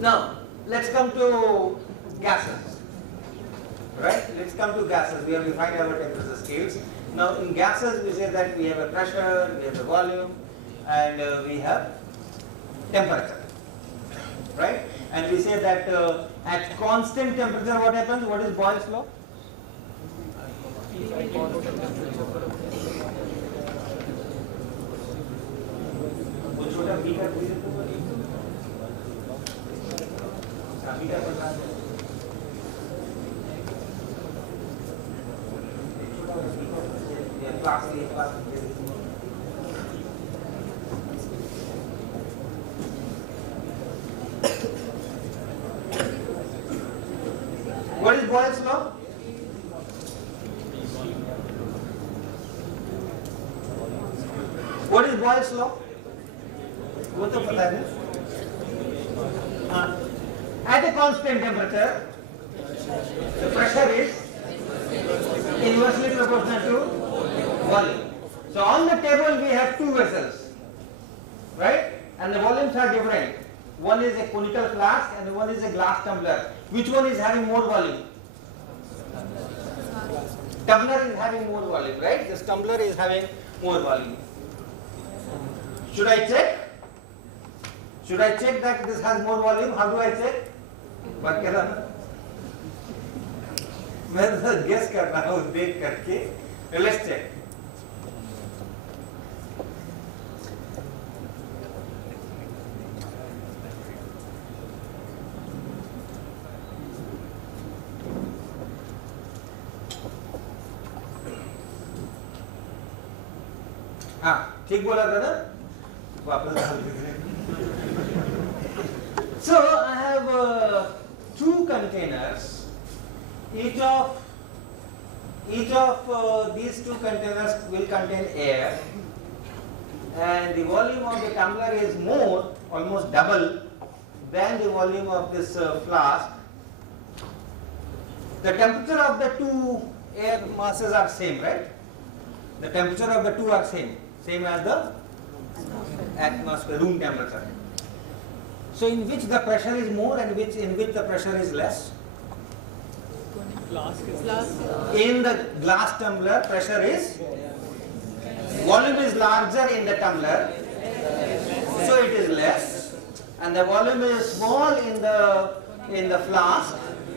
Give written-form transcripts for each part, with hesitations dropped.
Now, let's come to gases. Right? Let's come to gases. We have defined our temperature scales. Now, in gases, we say that we have a pressure, we have a volume, and we have temperature. Right? And we say that at constant temperature, what happens? What is Boyle's law? What is Boyle's law? What is Boyle's law? वो तो पता है. At a constant temperature, the pressure is inversely proportional to volume. So on the table we have two vessels, right? And the volumes are different. One is a conical flask and one is a glass tumbler. Which one is having more volume? Tumbler is having more volume, right? This tumbler is having more volume. Should I check? Should I check that this has more volume? How do I check? मैं तो guess कर रहा हूँ देख करके. Let's check. हाँ ठीक बोला था ना? वापस डाल दीजिए. So I have two containers. Each of these two containers will contain air, and the volume of the tumbler is more, almost double, than the volume of this flask. The temperature of the two air masses are same, right? The temperature of the two are same as the atmosphere, room temperature. So in which the pressure is more and in which the pressure is less? In the glass tumbler, pressure is, volume is larger in the tumbler, so it is less, and the volume is small in the flask,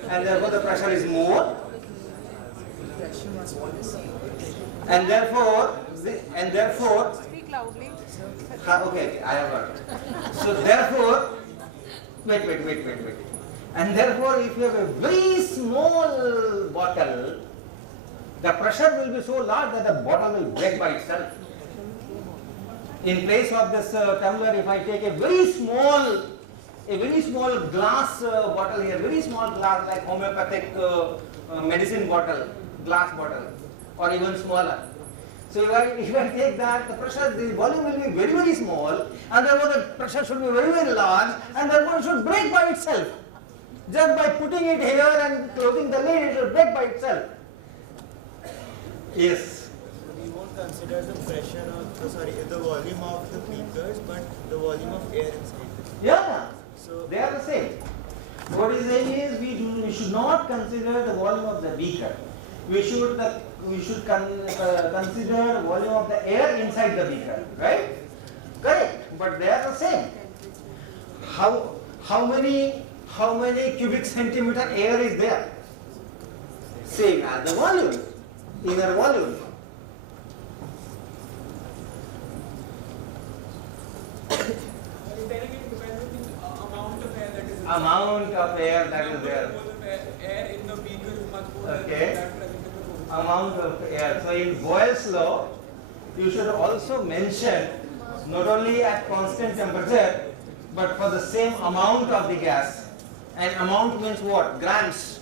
and therefore the pressure is more, and therefore speak loudly. Okay, I have heard. So therefore, wait. And therefore, if you have a very small bottle, the pressure will be so large that the bottle will break by itself. In place of this tumbler, if I take a very small glass bottle here, very small glass like homeopathic medicine bottle, glass bottle, or even smaller. So if I take that, the volume will be very, very small, and therefore the pressure should be very, very large, and therefore it should break by itself. Just by putting it here and closing the lid, it will break by itself. Yes. We won't consider the pressure of, the volume of the beakers, but the volume of air inside them. Yeah. So they are the same. What is saying is we should not consider the volume of the beaker. We should consider volume of the air inside the beaker, right? Correct. But they are the same. How many cubic centimeter air is there? Same as the volume, inner volume. Amount of air that is there. Air in the beaker is much more than Okay. that present in the bottle. Amount of air. So in Boyle's law, you should also mention not only at constant temperature, but for the same amount of the gas. And amount means what? Grams.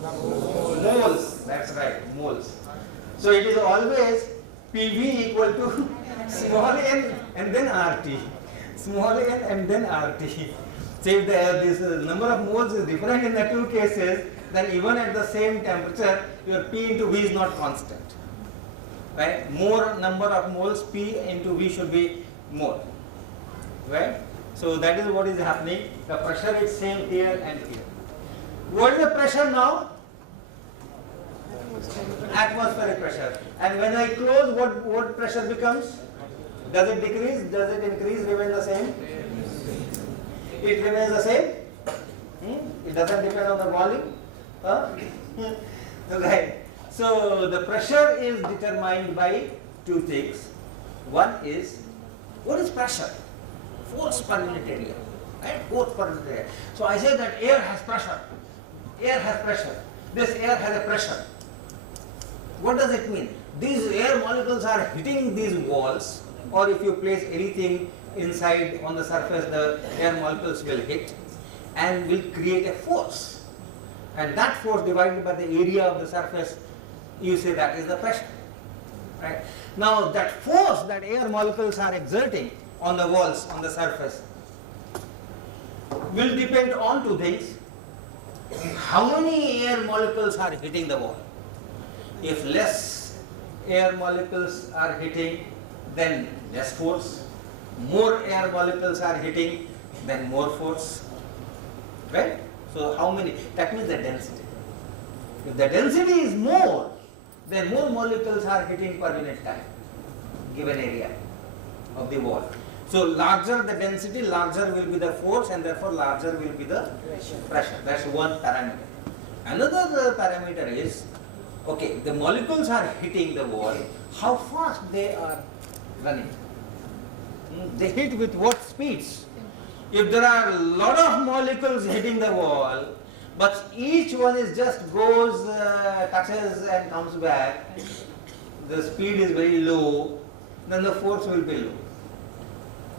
Moles. That's right, moles. So it is always PV equal to small n and then RT. Small n and then RT. So if this number of moles is different in the two cases, then even at the same temperature, your P into V is not constant. Right? More number of moles, P into V should be more. Right? So that is what is happening. The pressure is same here and here. What is the pressure now? Atmospheric pressure. And when I close, what pressure becomes? Does it decrease? Does it increase? Remain the same? It remains the same? It doesn't depend on the volume? Huh? Right. So the pressure is determined by two things. One is, what is pressure? Force per unit area. Right? Force per unit area. So I say that air has pressure. Air has pressure. This air has a pressure. What does it mean? These air molecules are hitting these walls, or if you place anything inside on the surface, the air molecules will hit and will create a force. And that force divided by the area of the surface, you say that is the pressure. Right? Now that force that air molecules are exerting on the walls, on the surface, will depend on two things. How many air molecules are hitting the wall? If less air molecules are hitting, then less force. More air molecules are hitting, then more force. Right? So how many? That means the density. If the density is more, then more molecules are hitting per unit time, given area of the wall. So larger the density, larger will be the force, and therefore larger will be the pressure. That's one parameter. Another parameter is, okay, the molecules are hitting the wall, how fast they are running. They hit with what speeds? If there are a lot of molecules hitting the wall, but each one is just goes, touches and comes back, the speed is very low, then the force will be low.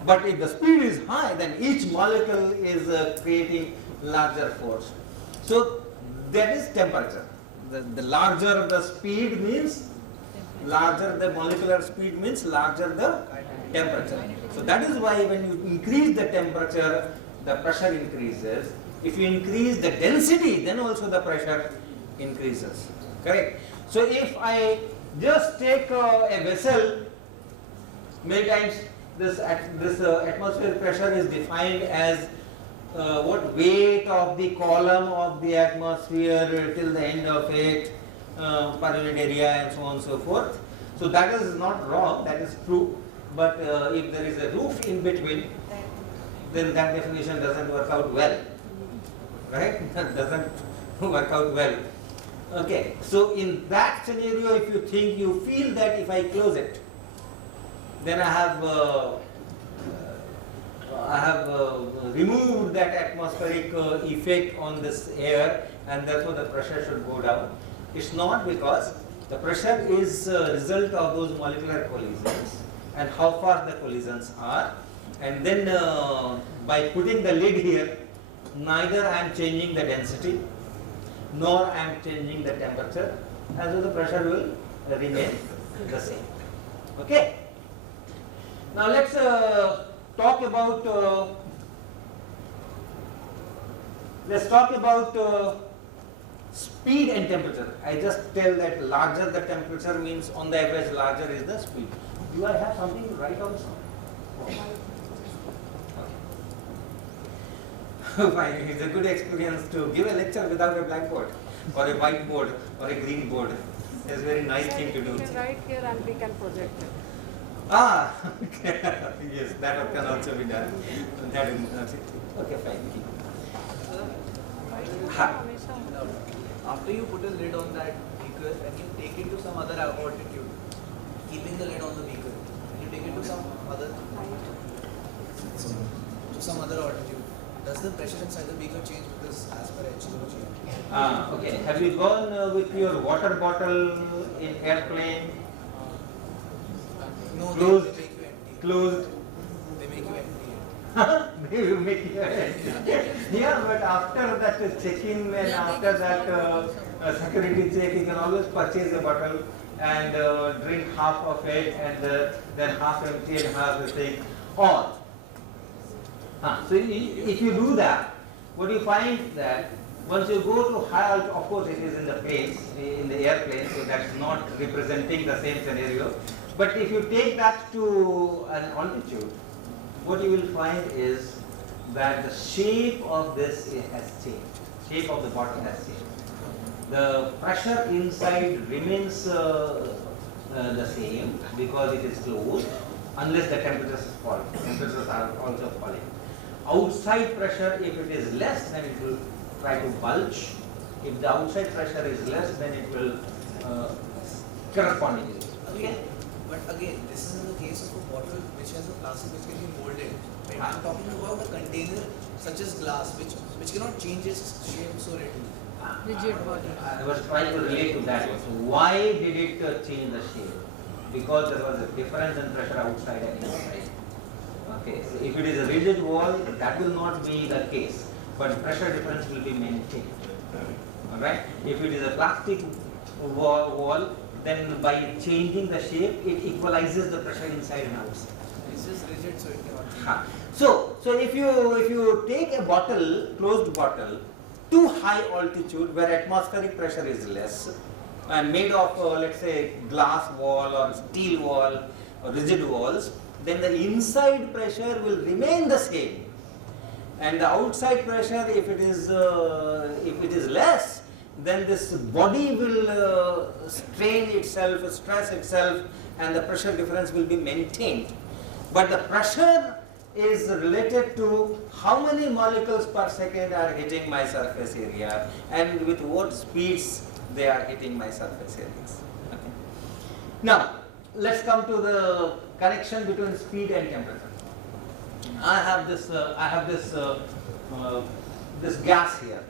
But if the speed is high, then each molecule is creating larger force. So that is temperature. The larger the speed means, larger the molecular speed means larger the temperature. So that is why when you increase the temperature, the pressure increases. If you increase the density, then also the pressure increases. Correct? So if I just take a vessel, many times this atmospheric pressure is defined as what weight of the column of the atmosphere till the end of it, per unit area, and so on and so forth. So that is not wrong, that is true. But if there is a roof in between, then that definition doesn't work out well. Right? That doesn't work out well. Okay, so in that scenario, if you think, you feel that if I close it, then I have removed that atmospheric effect on this air, and therefore the pressure should go down. It's not, because the pressure is a result of those molecular collisions and how fast the collisions are. And then by putting the lid here, neither I am changing the density nor I am changing the temperature, and so the pressure will remain the same. Okay. Now let's talk about speed and temperature. I just tell that larger the temperature means on the average larger is the speed. Do I have something to write on? Fine. It's a good experience to give a lecture without a blackboard or a whiteboard or a green board. It's a very nice thing to do. You can write here and we can project it. Ah, okay. Yes, that can also be done. That is okay, fine. After you put a lid on that beaker and you take it to some other altitude, keeping the lid on the beaker, and you take it to some other altitude, does the pressure inside the beaker change? Because as per H C Okay. Have you gone with your water bottle in airplane? No, Closed. they make you empty. Closed. They make you empty. They will make you empty. Yeah, but after that check-in and after that security check, you can always purchase a bottle and drink half of it, and then half empty and half the thing. Or so if you do that, what you find that once you go to high altitude, of course it is in the planes, in the airplane, so that's not representing the same scenario. But if you take that to an altitude, what you will find is where the shape of this has changed. Shape of the bottle has changed. The pressure inside remains the same because it is closed, unless the temperatures fall. Temperatures are also falling. Outside pressure, if it is less, then it will try to bulge. If the outside pressure is less, then it will correspondingly. Okay. But again, this is in the case of a bottle which has a plastic which can be molded. Right? I'm talking about a container such as glass which cannot change its shape so readily. Rigid body. I was trying to relate to that. So why did it change the shape? Because there was a difference in pressure outside and inside. Okay, so if it is a rigid wall, that will not be the case, but pressure difference will be maintained. Alright, if it is a plastic wall, then by changing the shape, it equalizes the pressure inside and outside. This is rigid, so it cannot change. So if you take a bottle, closed bottle, to high altitude where atmospheric pressure is less, and made of let's say glass wall or steel wall or rigid walls, then the inside pressure will remain the same, and the outside pressure, if it is less, then this body will strain itself, stress itself, and the pressure difference will be maintained. But the pressure is related to how many molecules per second are hitting my surface area and with what speeds they are hitting my surface areas. Okay. Now, let's come to the connection between speed and temperature. I have this gas here,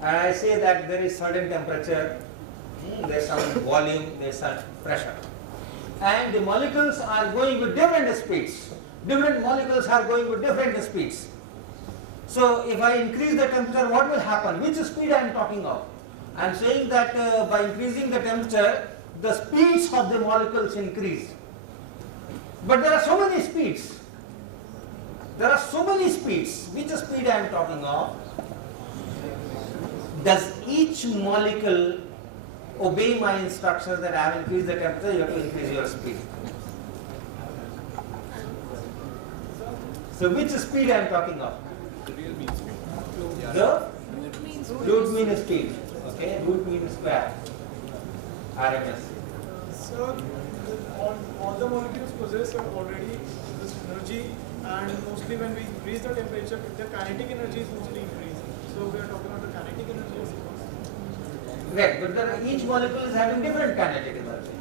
and I say that there is certain temperature, there is some volume, there is some pressure, and the molecules are going with different speeds. Different molecules are going with different speeds. So if I increase the temperature, what will happen? Which speed I am talking of? I am saying that by increasing the temperature, the speeds of the molecules increase. But there are so many speeds. There are so many speeds. Which speed I am talking of? Does each molecule obey my instructions that I have increased the temperature, you have to increase your speed? So which speed I am talking of? The real mean speed. The root mean speed. Okay, root mean square. RMS. So all the molecules possess already this energy, and mostly when we increase the temperature, the kinetic energy is mostly increased. So we are talking about the kinetic energy as well. Right, but each molecule is having different kinetic energy.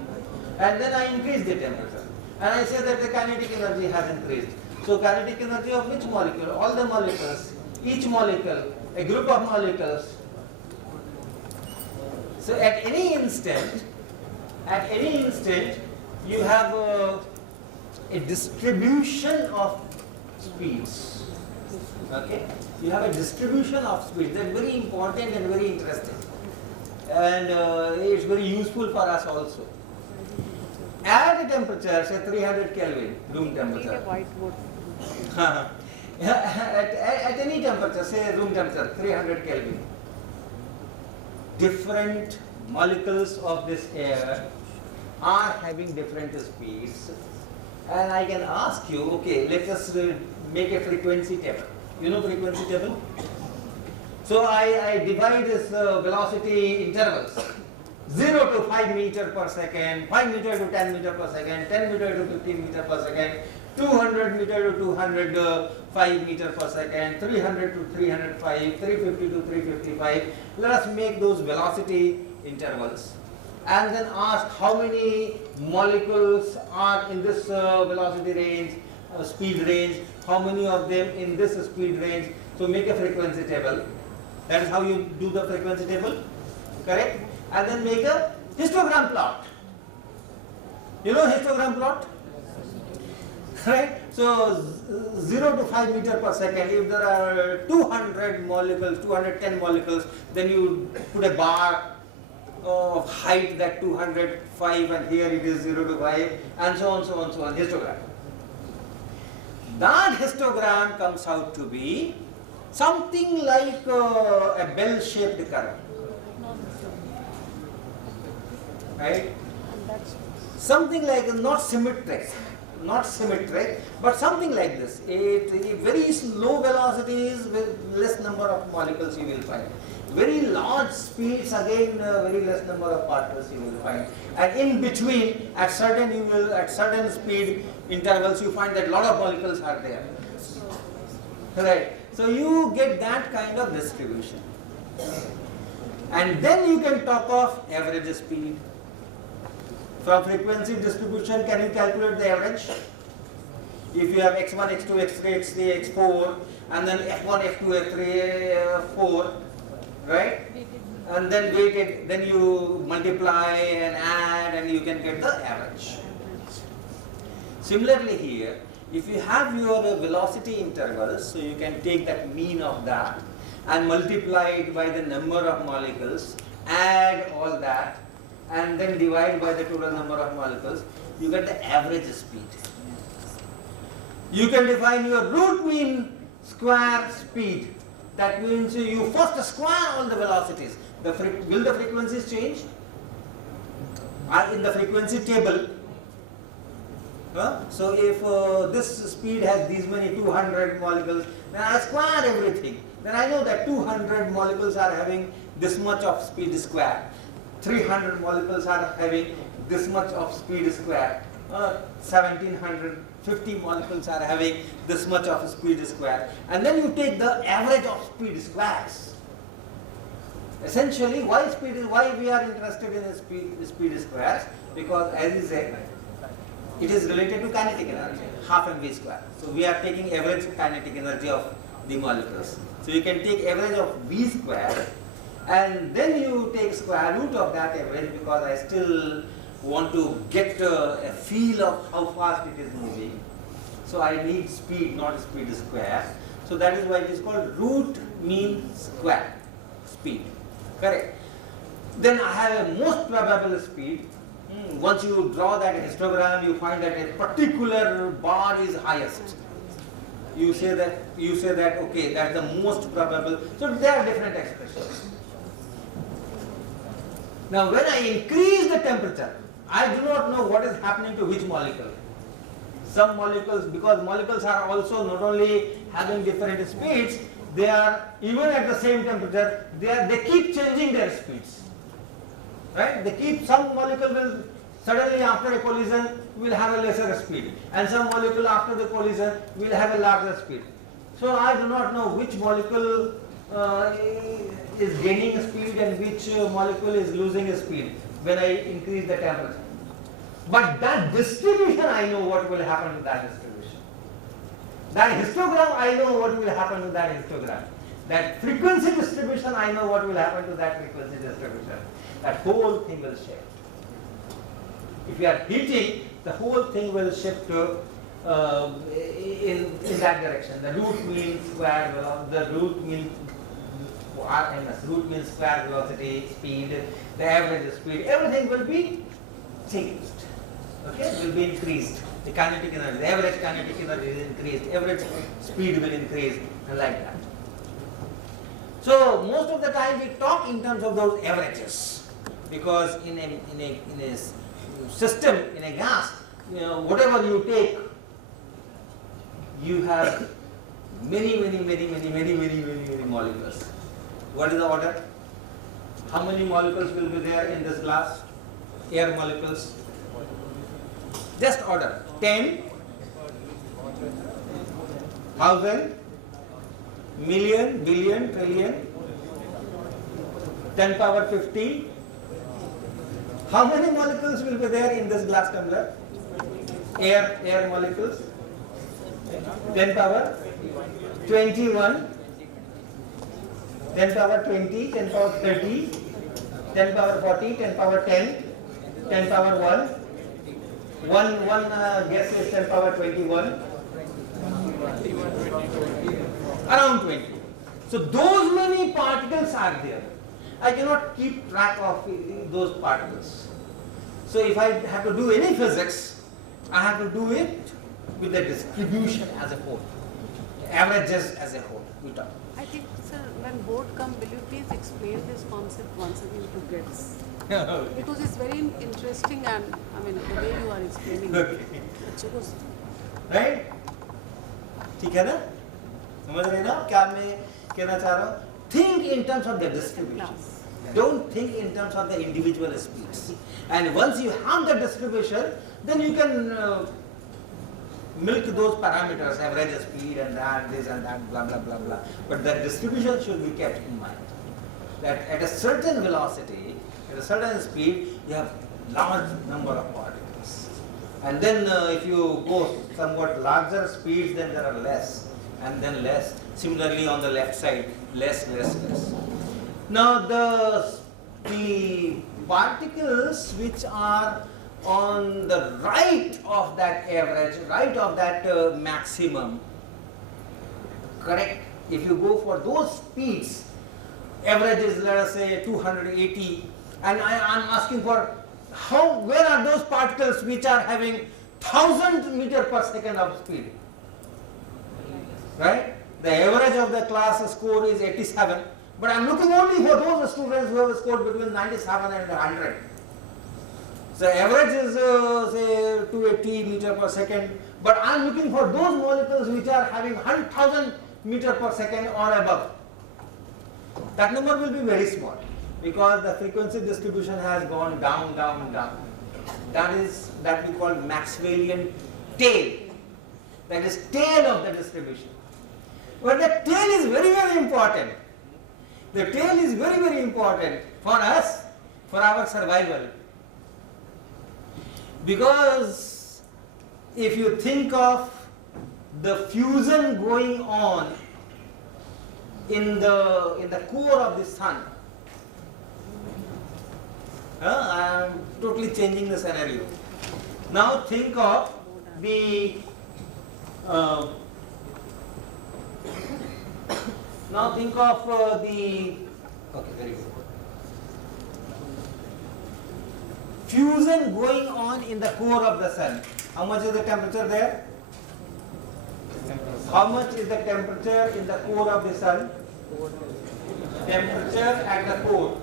And then I increase the temperature. And I say that the kinetic energy has increased. So kinetic energy of which molecule? All the molecules, each molecule, a group of molecules. So at any instant, you have a distribution of speeds. Okay, you have a distribution of speeds. That's very important and very interesting, and it's very useful for us also. At a temperature, say 300 Kelvin, room Need temperature. a whiteboard. At any temperature, say room temperature, 300 Kelvin, different molecules of this air are having different speeds, and I can ask you, okay, let us make a frequency table. You know frequency table? So I divide this velocity intervals, 0 to 5 meter per second, 5 meter to 10 meter per second, 10 meter to 15 meter per second, 200 meter to 205 meter per second, 300 to 305, 350 to 355. Let us make those velocity intervals and then ask how many molecules are in this velocity range, speed range, how many of them in this speed range. So make a frequency table. That is how you do the frequency table, correct? And then make a histogram plot. You know histogram plot? Right? So 0 to 5 meter per second, if there are 200 molecules, 210 molecules, then you put a bar of height that 205, and here it is 0 to 5, and so on, so on, so on, histogram. That histogram comes out to be something like a bell-shaped curve. Right? Something like not symmetric. not symmetric, but something like this. Very low velocities with less number of molecules you will find. Very large speeds, again very less number of particles you will find. And in between, at certain speed intervals, you find that lot of molecules are there. Right. So you get that kind of distribution. And then you can talk of average speed. From frequency distribution, can you calculate the average? If you have x1, x2, x3, x3, x4, and then f1, f2, f3, f4, right? And then weighted, then you multiply and add, and you can get the average. Similarly here, if you have your velocity intervals, so you can take that mean of that and multiply it by the number of molecules, add all that, and then divide by the total number of molecules, you get the average speed. You can define your root mean square speed. That means you first square all the velocities. Will the frequencies change? In the frequency table, so if this speed has these many 200 molecules, then I square everything. Then I know that 200 molecules are having this much of speed square. 300 molecules are having this much of speed square. 1750 molecules are having this much of speed square. And then you take the average of speed squares. Essentially, why we are interested in speed squares? Because as you said, it is related to kinetic energy, half mv square. So we are taking average kinetic energy of the molecules. So you can take average of v square, and then you take square root of that average, because I still want to get a feel of how fast it is moving. So I need speed, not speed square. So that is why it is called root mean square speed. Correct. Then I have a most probable speed. Once you draw that histogram, you find that a particular bar is highest. You say that okay, that's the most probable. So there are different expressions. Now when I increase the temperature, I do not know what is happening to which molecule. Some molecules, because molecules are also not only having different speeds, they are even at the same temperature, they keep changing their speeds. Right? Some molecule will suddenly after a collision will have a lesser speed, and some molecule after the collision will have a larger speed. So I do not know which molecule is gaining speed and which molecule is losing speed when I increase the temperature. But that distribution, I know what will happen to that distribution. That histogram, I know what will happen to that histogram. That frequency distribution, I know what will happen to that frequency distribution. That whole thing will shift. If you are heating, the whole thing will shift to in that direction. The root mean square velocity, the root mean RMS, root mean square velocity, speed, the average speed, everything will be changed. Okay, will be increased. The kinetic energy, the average kinetic energy is increased, average speed will increase, and like that. So most of the time we talk in terms of those averages, because in a system, in a gas, whatever you take, you have many molecules. What is the order? How many molecules will be there in this glass? Air molecules. Just order. 10, 1,000, million, billion, trillion, 10 power 50. How many molecules will be there in this glass tumbler? Air molecules. 10 power 21, 10 power 20, 10 power 30, 10 power 40, 10 power 10, 10 power 1. One guess is 10 power 21. Around 20. So those many particles are there. I cannot keep track of those particles. So if I have to do any physics, I have to do it with the distribution as a whole, averages as a whole. We talk. I think, sir, when board come, will you please explain this concept once again to kids? Because it's very interesting, and I mean the way you are explaining it. Okay. Right? ठीक है ना? समझ रहे ना क्या मैं कहना चाह रहा हूँ? Think in terms of the distribution. Don't think in terms of the individual speeds. And once you have the distribution, then you can milk those parameters, average speed and that, this and that, blah blah blah blah. But the distribution should be kept in mind. That at a certain velocity, at a certain speed, you have large number of particles. And then if you go somewhat larger speeds, then there are less, and then less. Similarly on the left side, less. Now the particles which are on the right of that average, right of that maximum, correct? If you go for those speeds, average is let us say 280, and I am asking for where are those particles which are having 1000 meter per second of speed, right? The average of the class score is 87, but I am looking only for those students who have scored between 97 and 100. So average is say 280 meter per second, but I am looking for those molecules which are having 100,000 meter per second or above. That number will be very small because the frequency distribution has gone down. That we call Maxwellian tail. That is tail of the distribution. But the tail is very, very important. The tail is very, very important for us, for our survival. Because if you think of the fusion going on in the core of the sun, I am totally changing the scenario. Now think of the okay, very good. Fusion going on in the core of the sun. How much is the temperature there? How much is the temperature in the core of the sun? Temperature at the core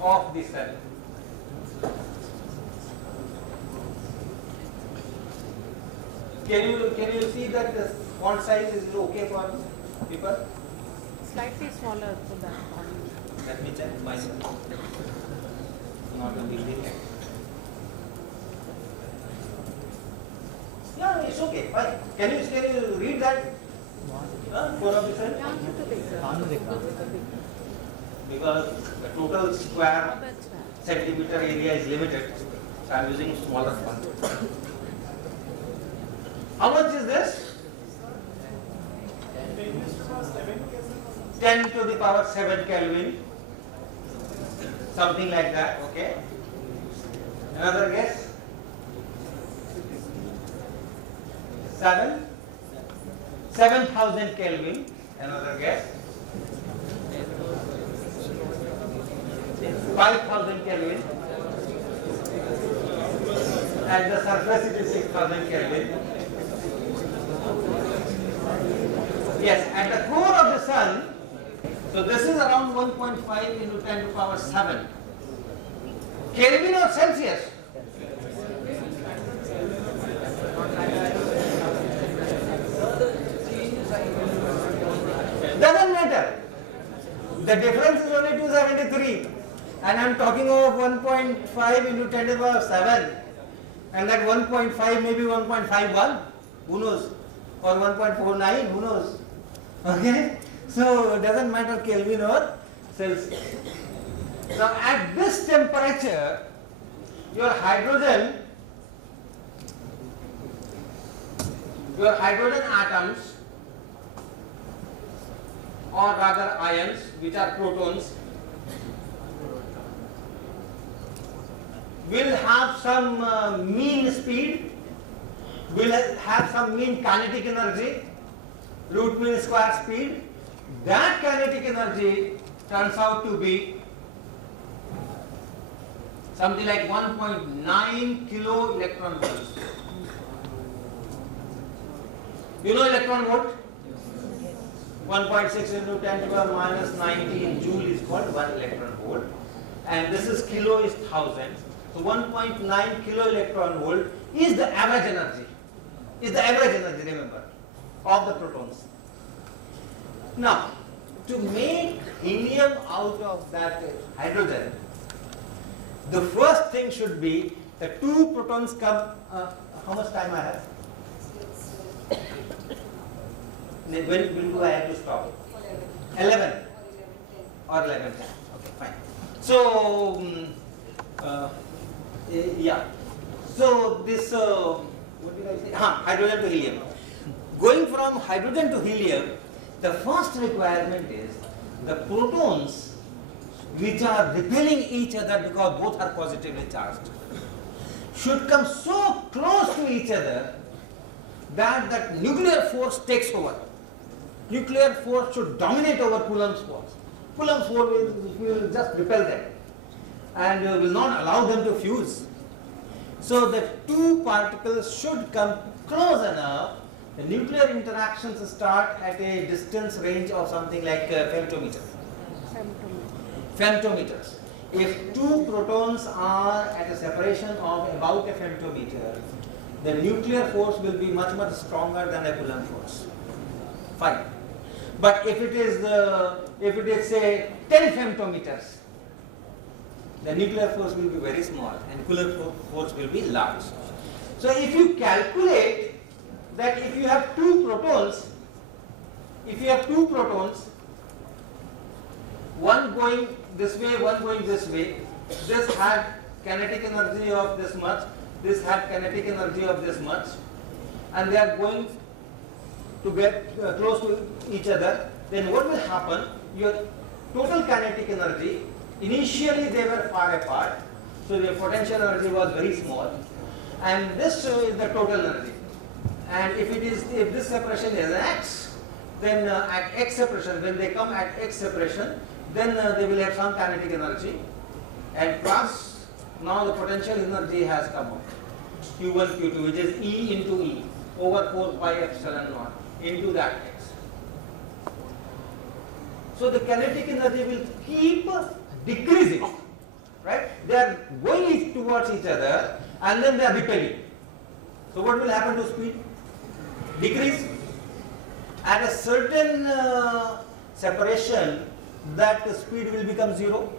of the sun. Can you see that the font size is okay for people? Slightly smaller for that one. Let me check myself. Not a big deal. Yeah, it's okay. Fine. Can you read that? Core of the sun? Yeah, little bigger. Because the total square Not that small. centimeter area is limited, so I am using smaller font. How much is this? 10 to the power 7 Kelvin. Something like that, okay? Another guess? 7,000 Kelvin. Another guess? 5,000 Kelvin. At the surface it is 6,000 Kelvin. Yes, at the core of the sun, so this is around 1.5 into 10 to the power 7. Kelvin or Celsius? Doesn't matter. The difference is only 273. And I am talking of 1.5 into 10 to the power 7. And that 1.5 maybe 1.51. Who knows? Or 1.49. Who knows? Okay? So it doesn't matter Kelvin or Celsius. Now at this temperature, your hydrogen atoms, or rather ions, which are protons, will have some mean speed, will have some mean kinetic energy, root mean square speed. That kinetic energy turns out to be something like 1.9 kilo electron volts. You know electron volt? 1.6 into 10 to the power minus 19 joule is called 1 electron volt. And this is kilo is 1000. So 1.9 kilo electron volt is the average energy. Is the average energy, remember, of the protons. Now, to make helium out of that hydrogen, the first thing should be the two protons come. How much time I have? When do I have to stop? 11 or 11:10. Okay, fine. So, yeah. So this, what did I say? Hydrogen to helium. Going from hydrogen to helium, the first requirement is the protons which are repelling each other because both are positively charged should come so close to each other that that nuclear force takes over. Nuclear force should dominate over Coulomb's force. Coulomb's force will just repel them and will not allow them to fuse. So the two particles should come close enough. The nuclear interactions start at a distance range of something like femtometers. Femtometers. If two protons are at a separation of about a femtometer, the nuclear force will be much, much stronger than a Coulomb force. Fine. But if it is say 10 femtometers, the nuclear force will be very small and Coulomb force will be large. So if you calculate that if you have two protons, one going this way, one going this way, this had kinetic energy of this much, this had kinetic energy of this much, and they are going to get close to each other, then what will happen? Your total kinetic energy, initially they were far apart, so their potential energy was very small, and this is the total energy. And if this separation is x, then at x separation, when they come at x separation, then they will have some kinetic energy, and plus now the potential energy has come up, Q1, Q2, which is E into E over 4 pi epsilon naught into that x. So the kinetic energy will keep decreasing, right? They are going towards each other and then they are repelling. So what will happen to speed? Decrease. At a certain separation, that speed will become 0.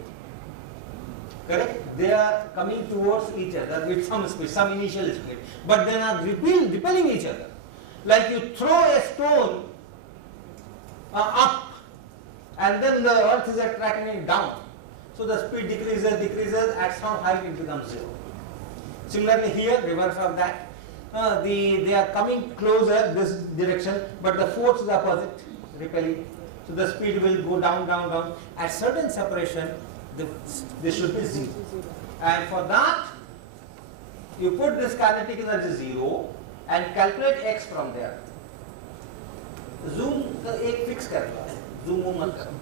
Correct? They are coming towards each other with some speed, some initial speed, but they are repelling each other. Like you throw a stone up and then the earth is attracting it down. So the speed decreases, at some height it becomes 0. Similarly here, reverse of that. They are coming closer this direction, but the force is opposite, repelling. So the speed will go down, down, down. At certain separation, this should be 0. And for that, you put this kinetic energy 0 and calculate x from there. Zoom एक fix कर लो, zoom मत करो.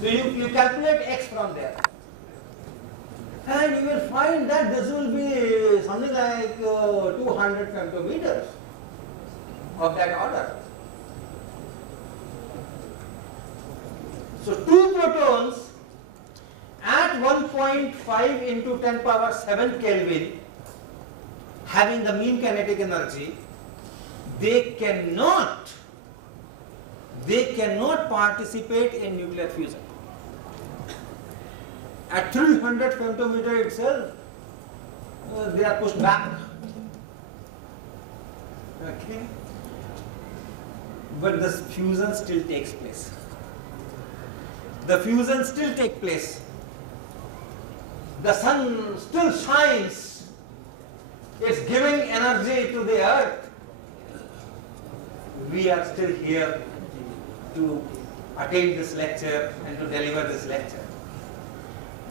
So you calculate x from there, and you will find that this will be something like 200 femtometers of that order. So two protons at 1.5 into 10 power 7 Kelvin having the mean kinetic energy, they cannot participate in nuclear fusion. At 300 femtometer itself, they are pushed back. Okay, but this fusion still takes place. The fusion still takes place. The sun still shines. It's giving energy to the earth. We are still here to attend this lecture and to deliver this lecture.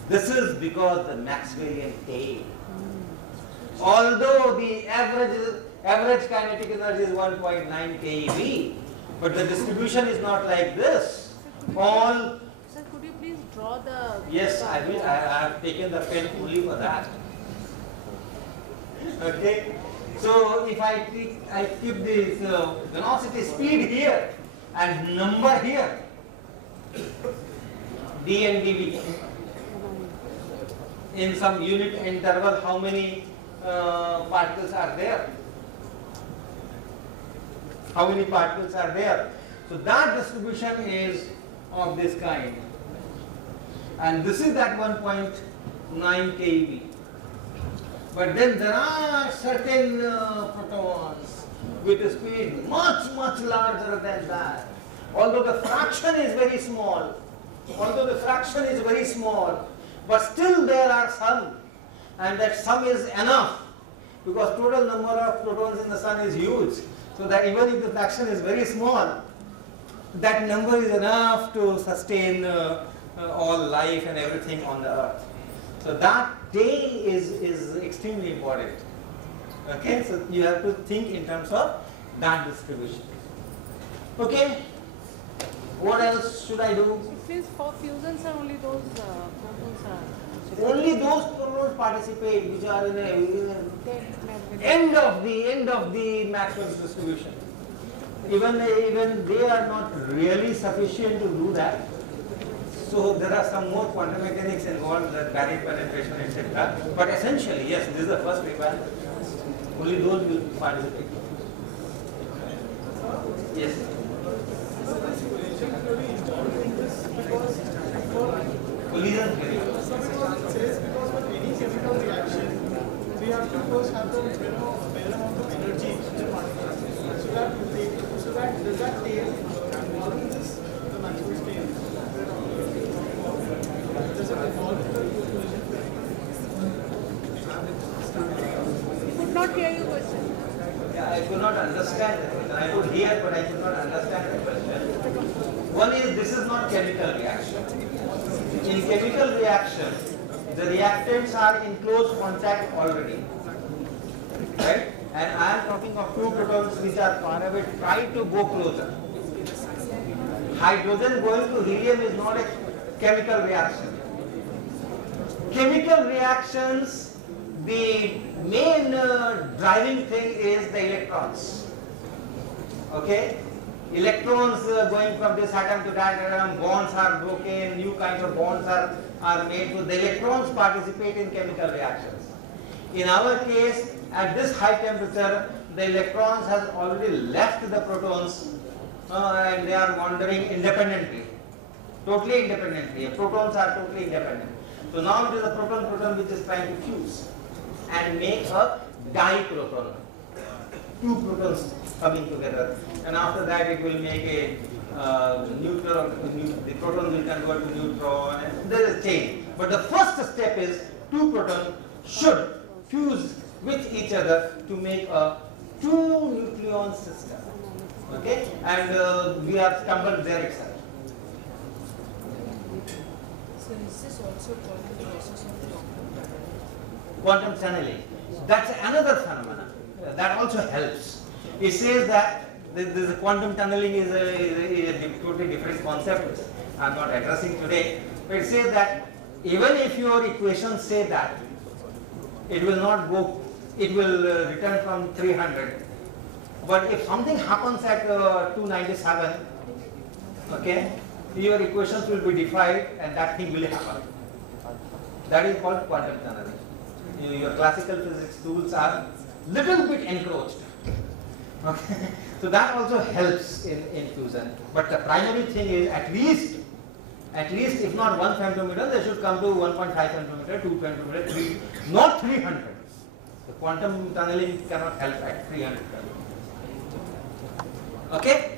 This is because the Maxwellian tail. Although the average kinetic energy is 1.9 keV, but the distribution is not like this. All. Sir, could you please draw the... Yes, I will. I have taken the pen only for that. Okay. So if I keep this velocity speed here and number here, d and dv. in some unit interval how many particles are there. How many particles are there? So that distribution is of this kind. And this is at 1.9 keV. But then there are certain protons with a speed much larger than that. Although the fraction is very small, but still there are some, and that sum is enough, because total number of protons in the sun is huge, so that even if the fraction is very small, that number is enough to sustain all life and everything on the earth. So that tail is extremely important. Okay, so you have to think in terms of that distribution. Okay, what else should I do? It means for fusions are only those protons are. Only those protons participate which are in the end of the Maxwell's distribution. Even they are not really sufficient to do that. So there are some more quantum mechanics involved, that barrier penetration, etc. But essentially, yes, this is the first requirement. Only those will participate. Yes. Collision theory. Because it says because for any chemical reaction, we have to first have the bare amount of energy in the particles. So that does that tail involve in this the Maxwell's tail? Does it involve in the collision theory? Could not hear your question. Yeah, I could not understand the question. I could hear, but I could not understand the question. One is, this is not chemical reaction. In chemical reaction, the reactants are in close contact already, right? And I am talking of two protons which are far away, try to go closer. Hydrogen going to helium is not a chemical reaction. Chemical reactions, the main driving thing is the electrons. Okay? Electrons going from this atom to that atom, bonds are broken, new kinds of bonds are made. So the electrons participate in chemical reactions. In our case, at this high temperature, the electrons have already left the protons and they are wandering independently, totally independently. Protons are totally independent. So now it is a proton-proton which is trying to fuse and make a diproton. Two protons coming together, and after that it will make a neutron. The proton will convert to neutron, and there is a chain. But the first step is two protons should fuse with each other to make a two-nucleon system. Okay, and we have stumbled there itself. So is this also called the process of Quantum tunneling. That's another phenomenon. That also helps. It says that this quantum tunneling is a totally different concept. I am not addressing today. But it says that even if your equations say that it will not go, it will return from 300. But if something happens at 297, okay, your equations will be defied and that thing will happen. That is called quantum tunneling. Your classical physics tools are little bit encroached. Okay, so that also helps in fusion. But the primary thing is at least if not 1 femtometer, they should come to 1.5 femtometer, 2 femtometer, 3, not 300. The quantum tunneling cannot help at 300. Okay.